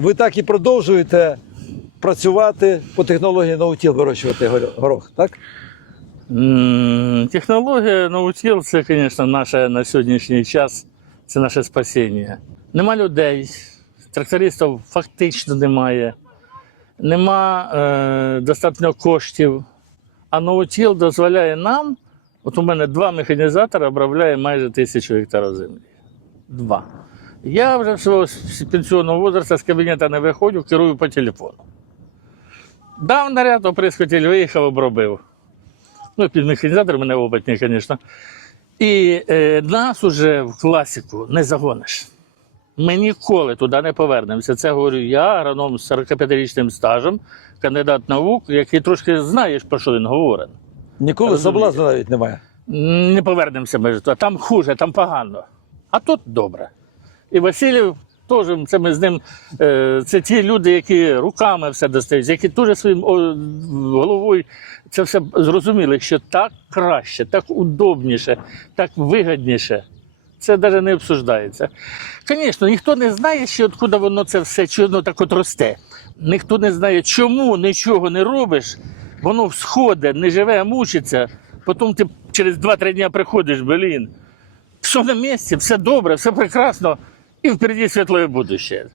Ви так і продовжуєте працювати по технології наутіл вирощувати горох, так? Технологія наутіл це, звісно, наше на сьогоднішній час це наше спасіння. Нема людей, трактористів фактично немає, нема е, достатньо коштів. А наутіл дозволяє нам, от у мене два механізатора обробляє майже тисячу гектарів землі. Два. Я вже свого пенсіонного возрасту з кабінету не виходжу, керую по телефону. Дав наряд, оприскотіль, виїхав, обробив. Ну, під механізатор мене опитні, звісно. І е, нас уже в класику не загониш. Ми ніколи туди не повернемося. Це говорю я, агроном з 45-річним стажем, кандидат наук, який трошки знаєш, про що він говорить. Ніколи соблазну навіть немає. Не повернемося ми ж. Там хуже, там погано. А тут добре. І Васильєв теж це ми з ним. е, Це ті люди, які руками все достають, які теж своїм головою це все зрозуміли, що так краще, так удобніше, так вигідніше. Це навіть не обсуждається. Звісно, ніхто не знає, ще откуда воно це все чи воно так от росте. Ніхто не знає, чому нічого не робиш, воно всходить, не живе, а мучиться. Потім ти через 2-3 дні приходиш, блін, все на місці, все добре, все прекрасно, і впереди светлое будуще.